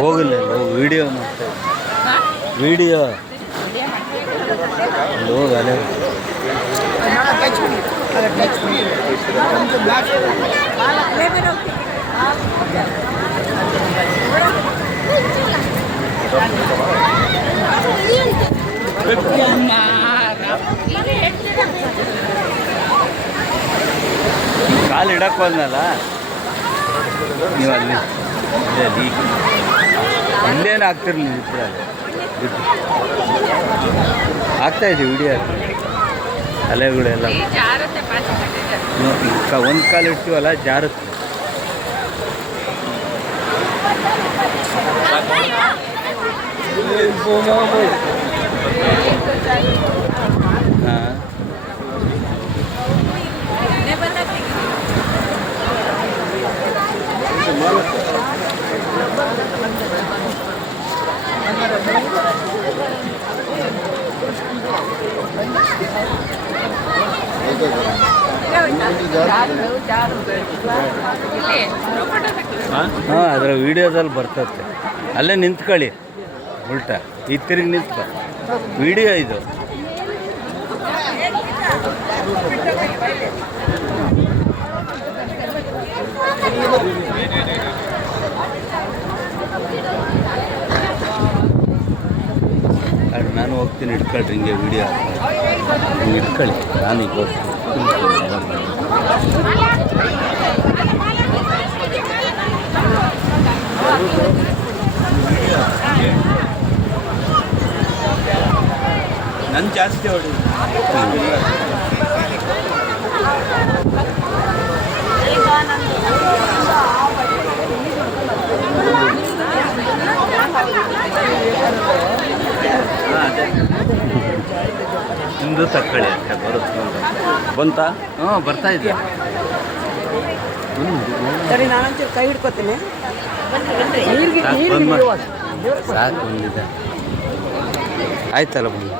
ಹೋಗಲ್ಲ video video ಹೋಗಲ್ಲ ಕಾಲು ಇಡಕ್ಕೆ ಹೋದ್ನಲ್ಲ ನೀವು ಅಲ್ಲಿ ಇಲ್ಲೇನು ಆಗ್ತಿರ್ಲಿ ಇದ್ರೆ ಆಗ್ತಾಯಿದೆ ವಿಡಿಯೋ ಅಲೆಗಳೆಲ್ಲ ಒಂದು ಕಾಲು ಇಡ್ತೀವಲ್ಲ ಜಾರುತ್ತೆ. ಹಾಂ ಹಾಂ ಅದರ ವಿಡಿಯೋದಲ್ಲಿ ಬರ್ತದೆ. ಅಲ್ಲೇ ನಿಂತ್ಕೊಳ್ಳಿ ಉಲ್ಟಾ ಈ ತಿರುಗಿ ನಿಂತ್ಕೊ ವಿಡಿಯೋ ಇದು. ಅದು ನಾನು ಹೋಗ್ತೀನಿ ಇಟ್ಕೊಳ್ರಿ ಹಿಂಗೆ ವಿಡಿಯೋ ಹಿಂಗೆ ಇಟ್ಕೊಳ್ಳಿ ನಾನು ಈಗ ನನ್ನ ಜಾಸ್ತಿ ಹೊಡಿ ನಿಮ್ಮದು ತಕ್ಕೊಳ್ಳಿ ಅಷ್ಟೇ ಬರುತ್ತೆ ಬಂತಾ? ಹಾಂ ಬರ್ತಾ ಇದೆ. ಸರಿ ನಾನಂತ ಕೈ ಹಿಡ್ಕೊತೀನಿ. ಸಾಕು ಬಂದಿದೆ ಆಯ್ತಲ್ಲ ಬಂದು